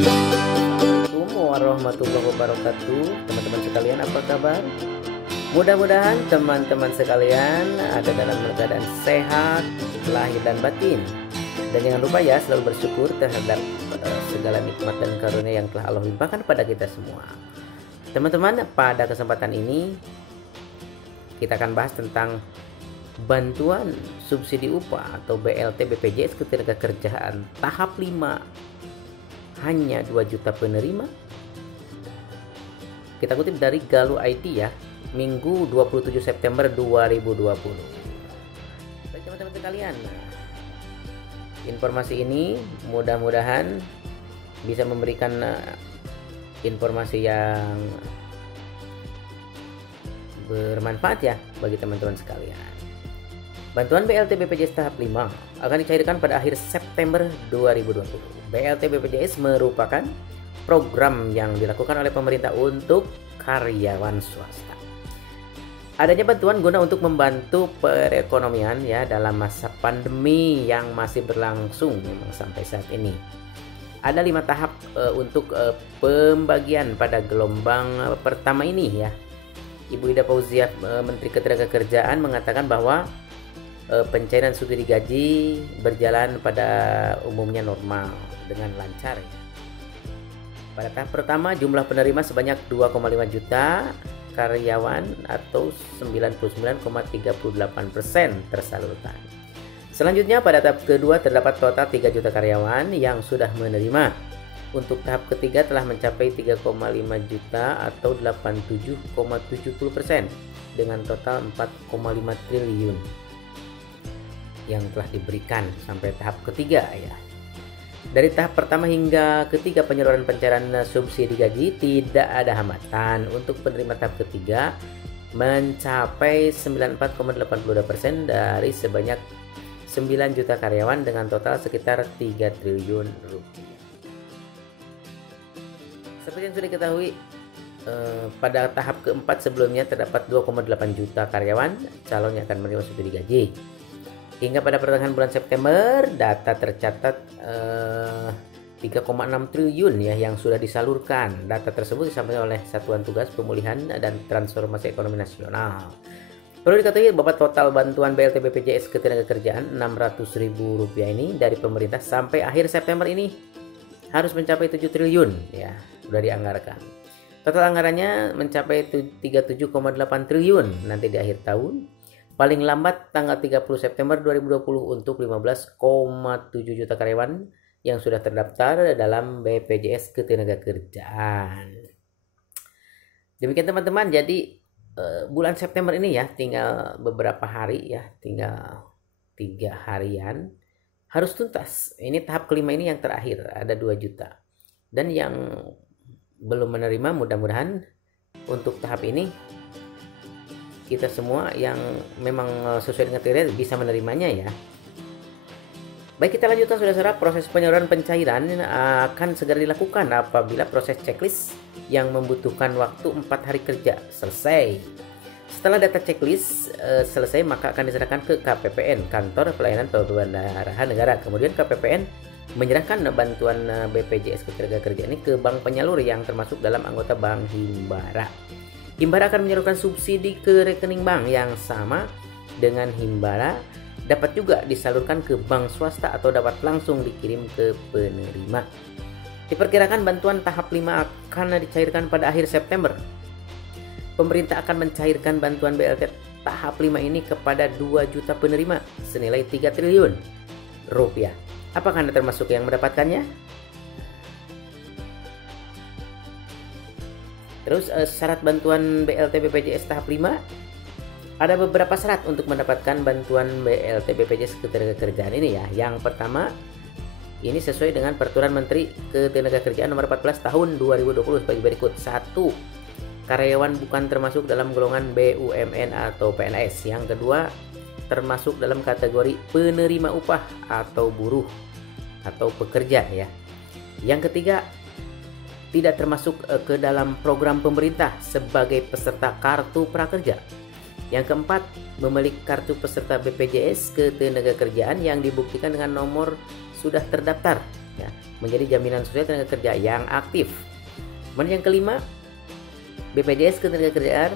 Assalamualaikum warahmatullahi wabarakatuh. Teman-teman sekalian, apa kabar? Mudah-mudahan teman-teman sekalian ada dalam keadaan sehat lahir dan batin. Dan jangan lupa ya, selalu bersyukur terhadap segala nikmat dan karunia yang telah Allah limpahkan pada kita semua. Teman-teman, pada kesempatan ini kita akan bahas tentang bantuan subsidi upah atau BLT BPJS Ketenagakerjaan tahap 5 hanya 2 juta penerima. Kita kutip dari Galuh IT ya, Minggu 27 September 2020. Baik teman-teman sekalian, informasi ini mudah-mudahan bisa memberikan informasi yang bermanfaat ya bagi teman-teman sekalian. Bantuan BLT BPJS tahap 5 akan dicairkan pada akhir September 2020. BLT BPJS merupakan program yang dilakukan oleh pemerintah untuk karyawan swasta. Adanya bantuan guna untuk membantu perekonomian ya dalam masa pandemi yang masih berlangsung memang sampai saat ini. Ada 5 tahap untuk pembagian pada gelombang pertama ini ya. Ibu Ida Fauziah, Menteri Ketenagakerjaan, mengatakan bahwa pencairan subsidi gaji berjalan pada umumnya normal dengan lancar ya. Pada tahap pertama jumlah penerima sebanyak 2,5 juta karyawan atau 99,38% tersalurkan. Selanjutnya pada tahap kedua terdapat total 3 juta karyawan yang sudah menerima. Untuk tahap ketiga telah mencapai 3,5 juta atau 87,70% dengan total 4,5 triliun yang telah diberikan sampai tahap ketiga ya. Dari tahap pertama hingga ketiga penyaluran pencairan subsidi gaji tidak ada hambatan. Untuk penerima tahap ketiga mencapai 94,82% dari sebanyak 9 juta karyawan dengan total sekitar 3 triliun rupiah. Seperti yang sudah diketahui, pada tahap keempat sebelumnya terdapat 2,8 juta karyawan calon yang akan menerima subsidi gaji. Hingga pada pertengahan bulan September, data tercatat 3,6 triliun ya yang sudah disalurkan. Data tersebut disampaikan oleh Satuan Tugas Pemulihan dan Transformasi Ekonomi Nasional. Perlu diketahui bahwa total bantuan BLT BPJS Ketenagakerjaan Rp600.000 ini dari pemerintah sampai akhir September ini harus mencapai 7 triliun ya, sudah dianggarkan. Total anggarannya mencapai 37,8 triliun nanti di akhir tahun. Paling lambat tanggal 30 September 2020 untuk 15,7 juta karyawan yang sudah terdaftar dalam BPJS Ketenagakerjaan. Demikian teman-teman, jadi bulan September ini ya tinggal beberapa hari ya, tinggal 3 harian harus tuntas. Ini tahap kelima ini yang terakhir, ada 2 juta. Dan yang belum menerima mudah-mudahan untuk tahap ini kita semua yang memang sesuai dengan kriteria bisa menerimanya ya. Baik, kita lanjutkan saudara-saudara. Proses penyaluran pencairan akan segera dilakukan apabila proses checklist yang membutuhkan waktu 4 hari kerja selesai. Setelah data checklist selesai maka akan diserahkan ke KPPN, Kantor Pelayanan Pemberdayaan Negara. Kemudian KPPN menyerahkan bantuan BPJS Ketenagakerjaan ini ke bank penyalur yang termasuk dalam anggota Bank Himbara. Himbara akan menyalurkan subsidi ke rekening bank yang sama dengan Himbara, dapat juga disalurkan ke bank swasta atau dapat langsung dikirim ke penerima. Diperkirakan bantuan tahap 5 akan dicairkan pada akhir September. Pemerintah akan mencairkan bantuan BLT tahap 5 ini kepada 2 juta penerima senilai 3 triliun rupiah. Apakah Anda termasuk yang mendapatkannya? Terus syarat bantuan BLT BPJS tahap 5, ada beberapa syarat untuk mendapatkan bantuan BLT BPJS Ketenagakerjaan ini ya. Yang pertama, ini sesuai dengan Peraturan Menteri Ketenagakerjaan Nomor 14 Tahun 2020 sebagai berikut. 1. Karyawan bukan termasuk dalam golongan BUMN atau PNS. Yang kedua, termasuk dalam kategori penerima upah atau buruh atau pekerja ya. Yang ketiga, tidak termasuk ke dalam program pemerintah sebagai peserta kartu prakerja. Yang keempat, memiliki kartu peserta BPJS Ketenagakerjaan yang dibuktikan dengan nomor sudah terdaftar ya. menjadi jaminan sosial tenaga kerja yang aktif. Kemudian yang kelima, BPJS Ketenagakerjaan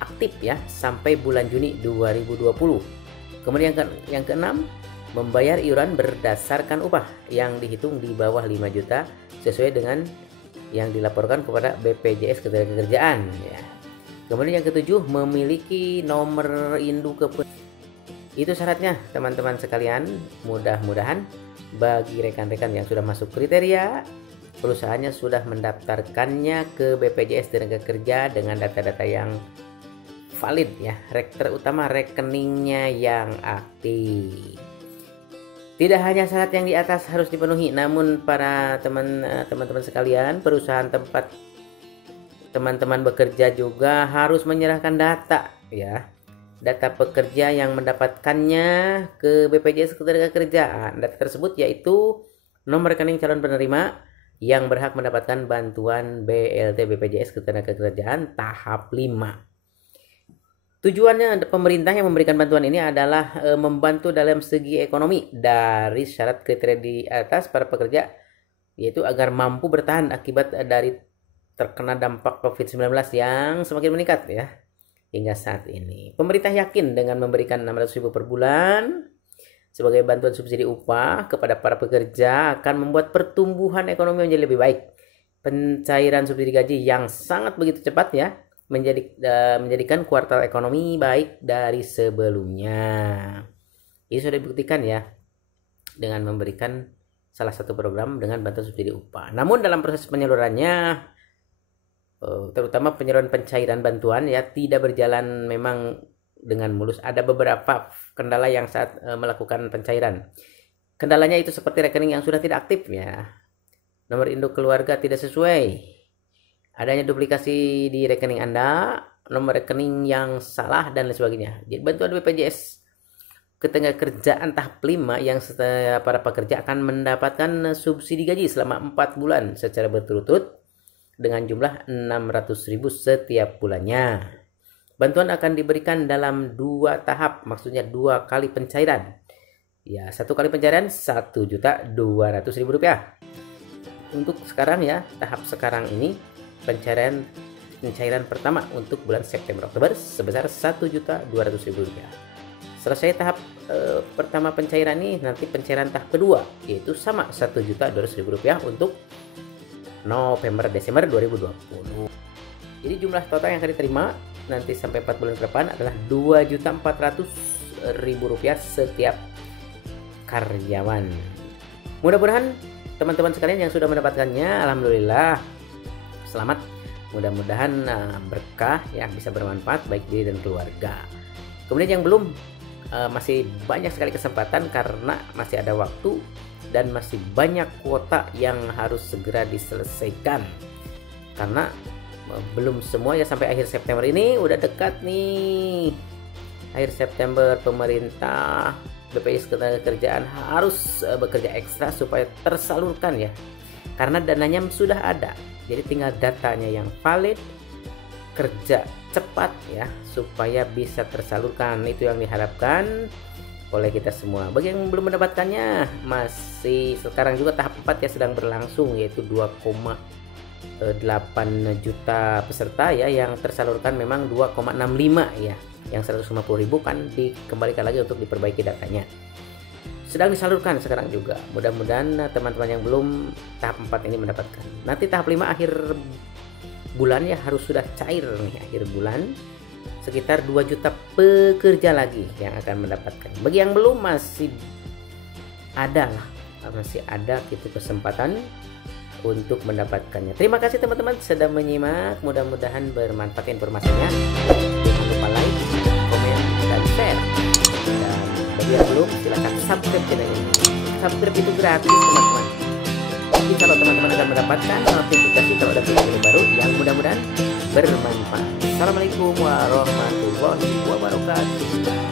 aktif ya sampai bulan Juni 2020. Kemudian yang keenam, membayar iuran berdasarkan upah yang dihitung di bawah 5 juta sesuai dengan yang dilaporkan kepada BPJS Ketenagakerjaan ya. Kemudian yang ketujuh, memiliki nomor induk itu syaratnya teman-teman sekalian. Mudah-mudahan bagi rekan-rekan yang sudah masuk kriteria, perusahaannya sudah mendaftarkannya ke BPJS Tenaga dengan data-data yang valid ya, terutama rekeningnya yang aktif. Tidak hanya syarat yang di atas harus dipenuhi, namun para teman-teman sekalian, perusahaan tempat teman-teman bekerja juga harus menyerahkan data ya, data pekerja yang mendapatkannya ke BPJS Ketenagakerjaan. Data tersebut yaitu nomor rekening calon penerima yang berhak mendapatkan bantuan BLT BPJS Ketenagakerjaan tahap 5. Tujuannya pemerintah yang memberikan bantuan ini adalah membantu dalam segi ekonomi dari syarat kriteria di atas para pekerja, yaitu agar mampu bertahan akibat dari terkena dampak COVID-19 yang semakin meningkat ya hingga saat ini. Pemerintah yakin dengan memberikan 600.000 per bulan sebagai bantuan subsidi upah kepada para pekerja akan membuat pertumbuhan ekonomi menjadi lebih baik. Pencairan subsidi gaji yang sangat begitu cepat ya menjadikan kuartal ekonomi baik dari sebelumnya. Ini sudah dibuktikan ya dengan memberikan salah satu program dengan bantuan subsidi upah. Namun dalam proses penyalurannya, terutama penyaluran pencairan bantuan ya, tidak berjalan memang dengan mulus. Ada beberapa kendala yang saat melakukan pencairan. Kendalanya itu seperti rekening yang sudah tidak aktif ya, nomor induk keluarga tidak sesuai, adanya duplikasi di rekening Anda, nomor rekening yang salah, dan lain sebagainya. Jadi bantuan BPJS Ketenagakerjaan tahap 5 yang para pekerja akan mendapatkan subsidi gaji selama 4 bulan secara berturut-turut dengan jumlah 600.000 setiap bulannya. Bantuan akan diberikan dalam 2 tahap, maksudnya 2 kali pencairan. Ya, 1 kali pencairan Rp1.200.000. Untuk sekarang ya, tahap sekarang ini pencairan pertama untuk bulan September-Oktober sebesar Rp1.200.000. Selesai tahap pertama pencairan ini, nanti pencairan tahap kedua yaitu sama Rp1.200.000 untuk November-Desember 2020. Jadi jumlah total yang akan diterima nanti sampai 4 bulan ke depan adalah Rp2.400.000 setiap karyawan. Mudah-mudahan teman-teman sekalian yang sudah mendapatkannya, alhamdulillah selamat. Mudah-mudahan berkah ya, bisa bermanfaat baik diri dan keluarga. Kemudian yang belum, masih banyak sekali kesempatan karena masih ada waktu dan masih banyak kuota yang harus segera diselesaikan. Karena belum semua ya, sampai akhir September ini udah dekat nih. Akhir September pemerintah BPJS Ketenagakerjaan harus bekerja ekstra supaya tersalurkan ya. Karena dananya sudah ada. Jadi tinggal datanya yang valid, kerja cepat ya supaya bisa tersalurkan. Itu yang diharapkan oleh kita semua. Bagi yang belum mendapatkannya, masih sekarang juga tahap 4 ya sedang berlangsung, yaitu 2,8 juta peserta ya, yang tersalurkan memang 2,65 ya. Yang 150.000 kan dikembalikan lagi untuk diperbaiki datanya. Sedang disalurkan sekarang juga. Mudah-mudahan teman-teman yang belum tahap 4 ini mendapatkan. Nanti tahap 5 akhir bulan ya harus sudah cair nih, akhir bulan. Sekitar 2 juta pekerja lagi yang akan mendapatkan. Bagi yang belum, masih ada gitu kesempatan untuk mendapatkannya. Terima kasih teman-teman sudah menyimak. Mudah-mudahan bermanfaat informasinya. Jangan lupa like, komen, dan share. Dan bagi yang belum, silahkan subscribe channel ini. Subscribe itu gratis teman-teman. Jadi kalau teman-teman akan mendapatkan notifikasi kalau ada video baru yang mudah-mudahan bermanfaat. Assalamualaikum warahmatullahi wabarakatuh.